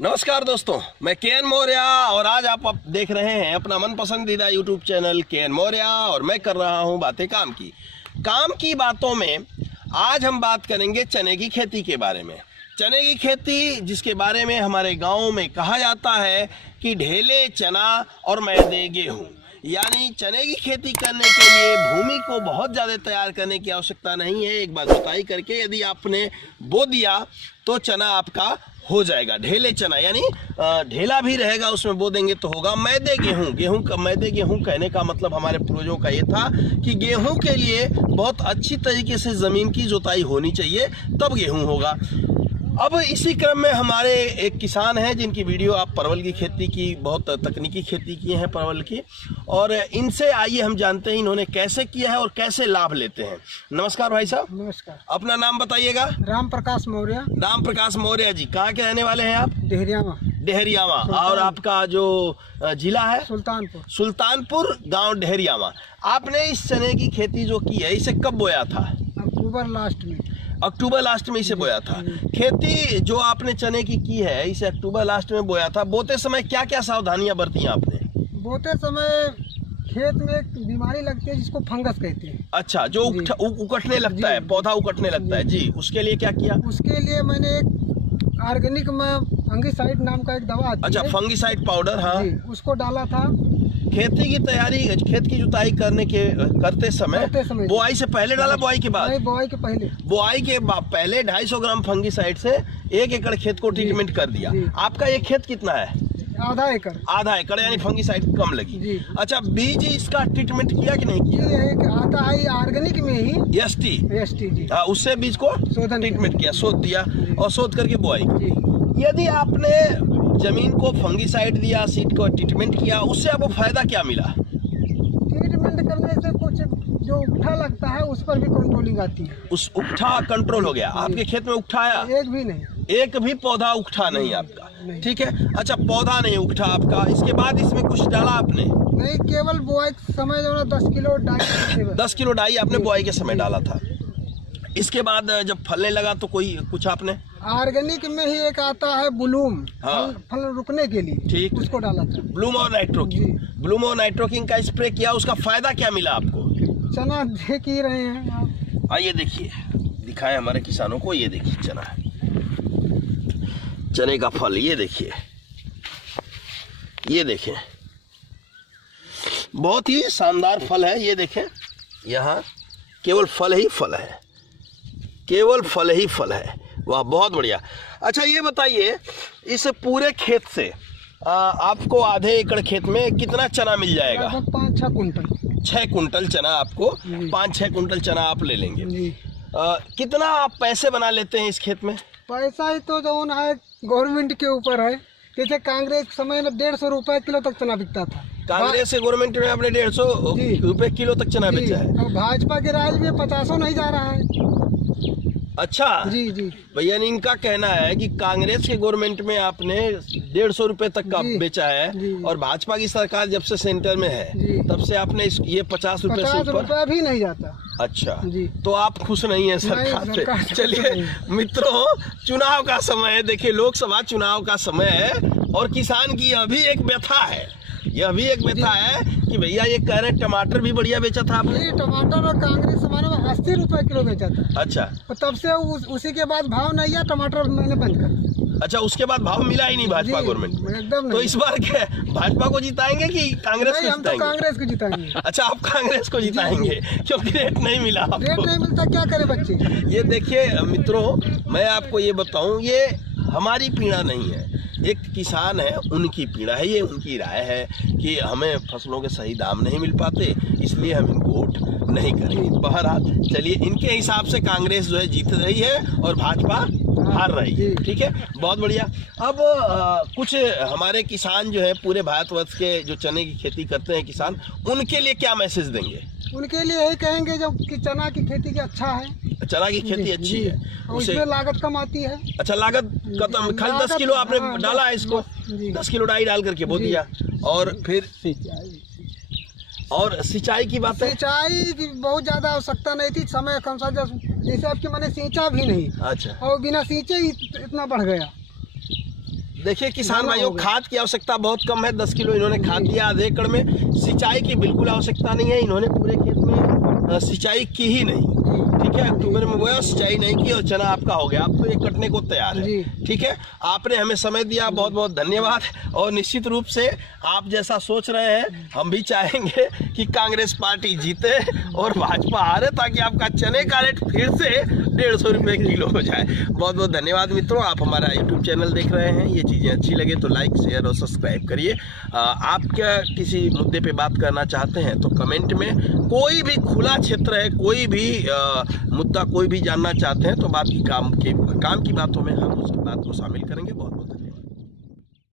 नमस्कार दोस्तों, मैं केएन मौर्य और आज आप देख रहे हैं अपना मन पसंदीदा यूट्यूब चैनल केएन मौर्य और मैं कर रहा हूं बातें काम की बातों में। आज हम बात करेंगे चने की खेती के बारे में। चने की खेती जिसके बारे में हमारे गाँव में कहा जाता है कि ढेले चना और मैदे गेहूँ, यानी चने की खेती करने के लिए भूमि को बहुत ज़्यादा तैयार करने की आवश्यकता नहीं है। एक बार जुताई करके यदि आपने बो दिया तो चना आपका हो जाएगा। ढेले चना यानी ढेला भी रहेगा, उसमें बो देंगे तो होगा। मैदे गेहूं मैदे गेहूं कहने का मतलब हमारे पूर्वजों का ये था कि गेहूं के लिए बहुत अच्छी तरीके से ज़मीन की जुताई होनी चाहिए, तब गेहूं होगा। अब इसी क्रम में हमारे एक किसान हैं जिनकी वीडियो आप परवल की खेती की, बहुत तकनीकी खेती की है परवल की, और इनसे आइए हम जानते हैं इन्होंने कैसे किया है और कैसे लाभ लेते हैं। नमस्कार भाई साहब। नमस्कार। अपना नाम बताइएगा। राम प्रकाश मौर्य। राम प्रकाश मौर्य जी, कहाँ के रहने वाले हैं आप? डेहरियावा। और आपका जो जिला है? सुल्तानपुर गांव डेहरियावा। आपने इस चने की खेती जो की है इसे कब बोया था? अक्टूबर लास्ट में इसे बोया था। खेती जो आपने चने की है इसे अक्टूबर लास्ट में बोया था। बोते समय क्या क्या सावधानियां बरती आपने? बोते समय खेत में एक बीमारी लगती है जिसको फंगस कहते हैं। अच्छा, जो उकटने लगता है, पौधा उकटने लगता है जी, उसके लिए क्या किया? उसके लिए मैंने एक ऑर्गेनिक में फंगिसाइड नाम का एक दवा आती है। अच्छा, फंगिसाइड पाउडर। हाँ, उसको डाला था। खेती की तैयारी, खेत की जुताई करते समय बुआई से पहले डाला, बुआई के बाद? बुआई के पहले। बुआई के पहले 250 ग्राम फंगिसाइड से 1 एकड़ खेत को ट्रीटमेंट कर दिया। आपका ये खेत कितना है? आधा एकड़ यानी फंगिसाइड कम लगी। अच्छा, बीज इसका ट्रीटमेंट किया कि नहीं किया? आता है ऑर्गेनिक में ही एसटी जी। उससे बीज को ट्रीटमेंट किया, शोध दिया और शोध करके बुआई की। यदि आपने जमीन को फंगिसाइड दिया, सीड को ट्रीटमेंट किया, उससे आपको फायदा क्या मिला? ट्रीटमेंट करने से कुछ जो उकठा लगता है उस पर भी कंट्रोलिंग आती है। उस उकठा कंट्रोल हो गया। आपके खेत में उकठा आया? एक भी नहीं, एक भी पौधा उकठा नहीं आपका। ठीक है। अच्छा, पौधा नहीं उकठा आपका। इसके बाद इसमें कुछ डाला आपने? नहीं, केवल बुआई समय जो 10 किलो डाई 10 किलो डाई आपने बुआई के समय डाला था। इसके बाद जब फलने लगा तो कुछ आपने? ऑर्गेनिक में ही एक आता है ब्लूम। हाँ। फल रुकने के लिए। ठीक, उसको डाला था। ब्लूम और नाइट्रोकिंग का स्प्रे किया। उसका फायदा क्या मिला आपको? चना देख ही रहे हैं। आइए देखिए, दिखाएं हमारे किसानों को। ये देखिए चना, चने का फल, ये देखिए, ये देखें, बहुत ही शानदार फल है। ये देखें, यहाँ केवल फल ही फल है, केवल फल ही फल है। वाह, बहुत बढ़िया। अच्छा, ये बताइए, इस पूरे खेत से आपको आधे एकड़ खेत में कितना चना मिल जाएगा? 5-6 कुंटल। 6 कुंटल चना आपको, 5-6 कुंटल चना आप ले लेंगे। कितना आप पैसे बना लेते हैं इस खेत में? पैसा ही तो जो है गवर्नमेंट के ऊपर है। जैसे कांग्रेस समय में 150 रुपए किलो तक चना बिकता था। कांग्रेस से गवर्नमेंट में आपने 150 रुपए किलो तक चना बेचा है। और भाजपा के राज में 50 नहीं जा रहा है। अच्छा जी भैया, इनका कहना है कि कांग्रेस के गवर्नमेंट में आपने 150 रुपए तक का बेचा है और भाजपा की सरकार जब से सेंटर में है तब से आपने ये 50 रुपए से ऊपर भी नहीं जाता। अच्छा जी, तो आप खुश नहीं है सरकार से? चलिए मित्रों, चुनाव का समय है, देखिए लोकसभा चुनाव का समय है और किसान की यह भी एक व्यथा है, कि भैया ये कह रहे हैं टमाटर भी बढ़िया बेचा था आपने। टमाटर और कांग्रेस समाने में 80 रुपए किलो बेचा था। अच्छा, तो तब से उसी के बाद भाव नहीं है, टमाटर मैंने बंद कर। अच्छा, उसके बाद भाव मिला ही नहीं भाजपा गवर्नमेंट एकदम। तो इस बार क्या भाजपा को जिताएंगे कि कांग्रेस को? हम तो कांग्रेस को जिताएंगे। अच्छा, आप कांग्रेस को जिताएंगे क्योंकि रेट नहीं मिला आपको। रेट नहीं मिलता, क्या करे बच्चे। ये देखिए मित्रों, मैं आपको ये बताऊं, ये हमारी पीड़ा नहीं है, एक किसान है उनकी पीड़ा है, ये उनकी राय है कि हमें फसलों के सही दाम नहीं मिल पाते, इसलिए हम इनको वोट नहीं करेंगे। बहरहाल चलिए, इनके हिसाब से कांग्रेस जो है जीत रही है और भाजपा हार रही है। ठीक है, बहुत बढ़िया। अब कुछ हमारे किसान जो है पूरे भारतवर्ष के जो चने की खेती करते हैं किसान, उनके लिए क्या मैसेज देंगे? उनके लिए यही कहेंगे जो कि चना की खेती की अच्छा है, चना की खेती अच्छी है, उसमें लागत कम आती है। अच्छा, लागत कम। खाली 10 किलो आपने डाला है इसको, 10 किलो डाई डाल करके बो दिया। और फिर सिंचाई की बात है? सिंचाई की बहुत ज्यादा आवश्यकता नहीं थी, समय कम सा, जैसे आपकी मैंने सींचा भी नहीं। अच्छा, और बिना सींचे ही इतना बढ़ गया। देखिए किसान दाना भाइयों, हो गया। खाद की आवश्यकता बहुत कम है। 10 किलो इन्होंने खाद दिया आधे एकड़ में। सिंचाई की बिल्कुल आवश्यकता नहीं है, इन्होंने पूरे खेत में सिंचाई की ही नहीं। ठीक है, अक्टूबर में बोया, सिंचाई नहीं की और चना आपका हो गया। अब तो ये कटने को तैयार है। जी। ठीक है, आपने हमें समय दिया, बहुत बहुत धन्यवाद। और निश्चित रूप से आप जैसा सोच रहे हैं, हम भी चाहेंगे कि कांग्रेस पार्टी जीते और भाजपा हारे, ताकि आपका चने का रेट फिर से 150 रुपये किलो हो जाए। बहुत बहुत धन्यवाद मित्रों, आप हमारा यूट्यूब चैनल देख रहे हैं। ये चीज़ें अच्छी लगे तो लाइक, शेयर और सब्सक्राइब करिए। आप क्या किसी मुद्दे पे बात करना चाहते हैं तो कमेंट में, कोई भी खुला क्षेत्र है, कोई भी मुद्दा कोई भी जानना चाहते हैं तो काम की बातों में हम उसकी बात को शामिल करेंगे।